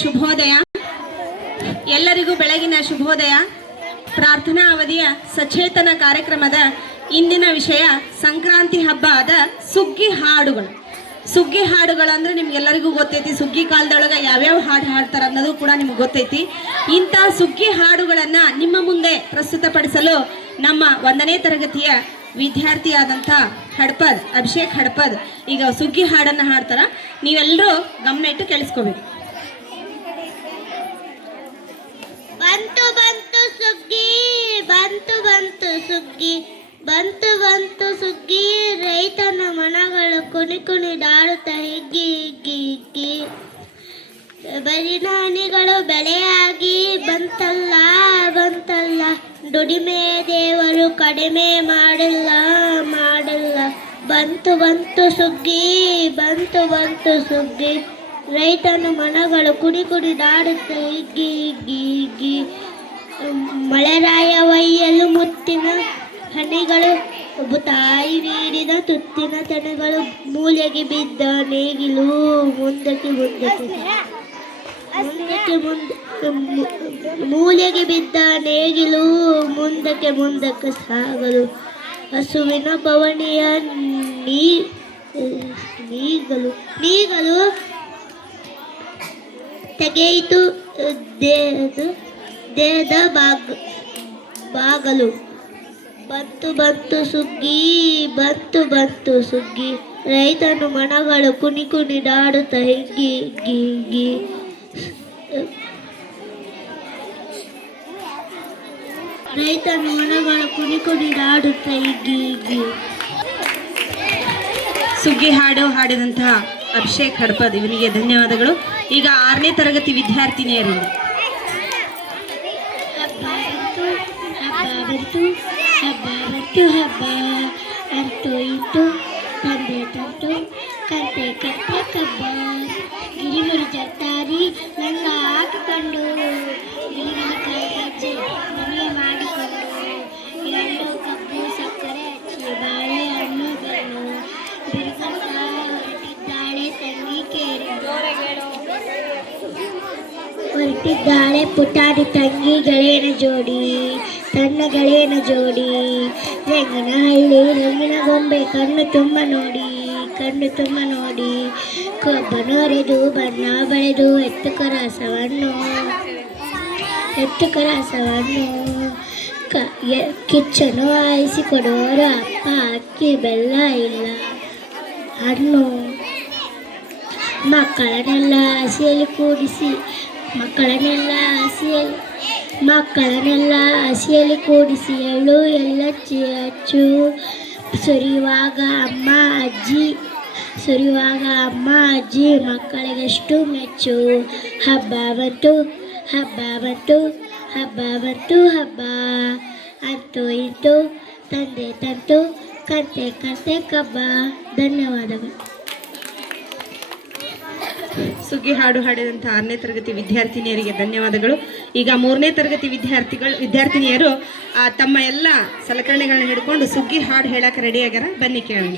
ಶುಭೋದಯ. ಎಲ್ಲರಿಗೂ ಬೆಳಗಿನ ಶುಭೋದಯ. ಪ್ರಾರ್ಥನಾ ಅವಧಿಯ ಸಚೇತನ ಕಾರ್ಯಕ್ರಮದ ಇಂದಿನ ವಿಷಯ ಸಂಕ್ರಾಂತಿ ಹಬ್ಬದ ಸುಗ್ಗಿ ಹಾಡುಗಳು. ಸುಗ್ಗಿ ಹಾಡುಗಳಂದ್ರೆ ನಿಮ್ಗೆಲ್ಲರಿಗೂ ಗೊತ್ತೈತಿ. ಸುಗ್ಗಿ ಕಾಲದೊಳಗೆ ಯಾವ್ಯಾವ ಹಾಡು ಹಾಡ್ತಾರೆ ಅನ್ನೋದು ಕೂಡ ನಿಮ್ಗೆ ಗೊತ್ತೈತಿ. ಇಂಥ ಸುಗ್ಗಿ ಹಾಡುಗಳನ್ನು ನಿಮ್ಮ ಮುಂದೆ ಪ್ರಸ್ತುತಪಡಿಸಲು ನಮ್ಮ 1ನೇ ತರಗತಿಯ ವಿದ್ಯಾರ್ಥಿಯಾದಂಥ ಹಡ್ಪದ್ ಅಭಿಷೇಕ್ ಹಡ್ಪದ್ ಈಗ ಸುಗ್ಗಿ ಹಾಡನ್ನು ಹಾಡ್ತಾರ. ನೀವೆಲ್ಲರೂ ಗಮನ ಇಟ್ಟು ಕೇಳಿಸ್ಕೋಬೇಕು. ಬಂತು ಬಂತು ಸುಗ್ಗಿ, ಬಂತು ಬಂತು ಸುಗ್ಗಿ, ಬಂತು ಬಂತು ಸುಗ್ಗಿ, ರೈತನ ಮನಗಳು ಕುಣಿ ಕುಣಿದಾಡುತ್ತ ಹಿಗ್ಗಿ ಹಿಗ್ಗಿ ಹಿಗ್ಗಿ, ಬರಿನಾನಿಗಳು ಬೆಳೆಯಾಗಿ ಬಂತಲ್ಲ ಬಂತಲ್ಲ, ದುಡಿಮೆ ದೇವರು ಕಡಿಮೆ ಮಾಡಿಲ್ಲ ಮಾಡಿಲ್ಲ. ಬಂತು ಬಂತು ಸುಗ್ಗಿ, ಬಂತು ಬಂತು ಸುಗ್ಗಿ, ರೈತನ ಮನಗಳು ಕುಣಿ ಕುಣಿದಾಡುತ್ತ ಹಿಗ್ಗಿ ಹಿಗ್ಗಿ ಹಿಗ್ಗಿ, ಮಳೆರಾಯ ಒಯ್ಯಲು ಮುತ್ತಿನ ಹನಿಗಳು, ಒಬ್ಬ ತಾಯಿ ನೀಡಿದ ತುತ್ತಿನ ತೆನೆಗಳು, ಮೂಲೆಗೆ ಬಿದ್ದ ನೇಗಿಲು ಮುಂದಕ್ಕೆ ಮುಂದಕ್ಕೆ ಮುಂದಕ್ಕೆ ಮೂಲೆಗೆ ಬಿದ್ದ ನೇಗಿಲು ಮುಂದಕ್ಕೆ ಮುಂದಕ್ಕೆ ಸಾಗಲು, ಹಸುವಿನ ಬವಣೆಯ ನೀಗಲು ನೀಗಲು ತೆಗೆಯಿತು ದೇಹದ ಬಾಗಲು. ಬಂತು ಬಂತು ಸುಗ್ಗಿ, ಬಂತು ಬಂತು ಸುಗ್ಗಿ, ರೈತನು ಮನಗಳು ಕುಣಿ ಕುಣಿದಾಡುತ್ತ ಹಿಗ್ಗಿ ಹಿಗ್ಗಿ ಹಿಗ್ಗಿ, ರೈತನ ಮನಗಳು ಕುಣಿ ಕುಣಿದಾಡುತ್ತ ಹಿಗ್ಗಿ ಹಿಗ್ಗಿ. ಸುಗ್ಗಿ ಹಾಡು ಹಾಡಿದಂತಹ ಅಭಿಷೇಕ್ ಹಡ್ಪದ್ ಇವನಿಗೆ ಧನ್ಯವಾದಗಳು. ಈಗ 6ನೇ ತರಗತಿ ವಿದ್ಯಾರ್ಥಿನಿಯರಿಂದ ಹಬ್ಬ ಅಂಟು ಇಂಟು ತಂದೆ ತಂಟು ಕಂತೆ ಕತ್ತೆ ಕಬ್ಬ, ಗಿರಿಮುರಿ ಜರ್ತಾರಿ ನನ್ನ ಹಾಕಿಕೊಂಡು, ಗಿರಿಮುರಿಕಾಯಿ ಹೆಜ್ಜೆ ಮನೆ ಮಾಡಿಕೊಂಡು, ಎಳ್ಳು ಕಬ್ಬು ಸಕ್ಕರೆ ಹಚ್ಚಿ ಬಾಳೆಹಣ್ಣು ಬೆನ್ನು ಬಿರುಗಂತ ಹೊರಟಿದ್ದಾಳೆ ತಂಗಿ ಕೇರಿ, ಹೊರಟಿದ್ದಾಳೆ ಪುಟಾಣಿ ತಂಗಿ ಗೆಳೆಯನ ಜೋಡಿ, ತನ್ನ ಗೆಳೆಯನ ಜೋಡಿ, ರಂಗನಹಳ್ಳಿ ರಂಗಿನ ಗೊಂಬೆ ಕಣ್ಣು ತುಂಬ ನೋಡಿ ಕಣ್ಣು ತುಂಬ ನೋಡಿ, ಕೊಬ್ಬನೊರೆದು ಬಣ್ಣ ಬಳೆದು ಎತ್ತು ಕರಾಸವನ್ನು ಕಿಚ್ಚನು ಆಯಿಸಿಕೊಡೋರು ಅಪ್ಪ ಅಕ್ಕಿ ಬೆಲ್ಲ ಇಲ್ಲ ಹಣ್ಣು, ಮಕ್ಕಳನ್ನೆಲ್ಲ ಹಸಿಯಲ್ಲಿ ಕೂಡಿಸಿ ಮಕ್ಕಳನ್ನೆಲ್ಲ ಹಸಿಯಲ್ಲಿ ಕೂಡಿಸಿ ಎಳ್ಳು ಎಲ್ಲಚ್ಚಿ ಹಚ್ಚು, ಸುರಿಯುವಾಗ ಅಮ್ಮ ಅಜ್ಜಿ ಮಕ್ಕಳಿಗೆಷ್ಟು ಮೆಚ್ಚು, ಹಬ್ಬ ಬಂತು ಹಬ್ಬ ಬಂತು ಹಬ್ಬ ಬಂತು ಹಬ್ಬ, ಅಂತೂ ಇಂತು ತಂದೆ ತಂತು ಕಂತೆ ಕಂತೆ ಕಬ್ಬ. ಧನ್ಯವಾದಗಳು. ಸುಗ್ಗಿ ಹಾಡು ಹಾಡಿದಂಥ 6ನೇ ತರಗತಿ ವಿದ್ಯಾರ್ಥಿನಿಯರಿಗೆ ಧನ್ಯವಾದಗಳು. ಈಗ 3ನೇ ತರಗತಿ ವಿದ್ಯಾರ್ಥಿನಿಯರು ತಮ್ಮ ಎಲ್ಲ ಸಲಕರಣೆಗಳನ್ನ ಹಿಡ್ಕೊಂಡು ಸುಗ್ಗಿ ಹಾಡು ಹೇಳಕ್ಕೆ ರೆಡಿ ಆಗ್ಯಾರ. ಬನ್ನಿ ಕೇಳೋಣ.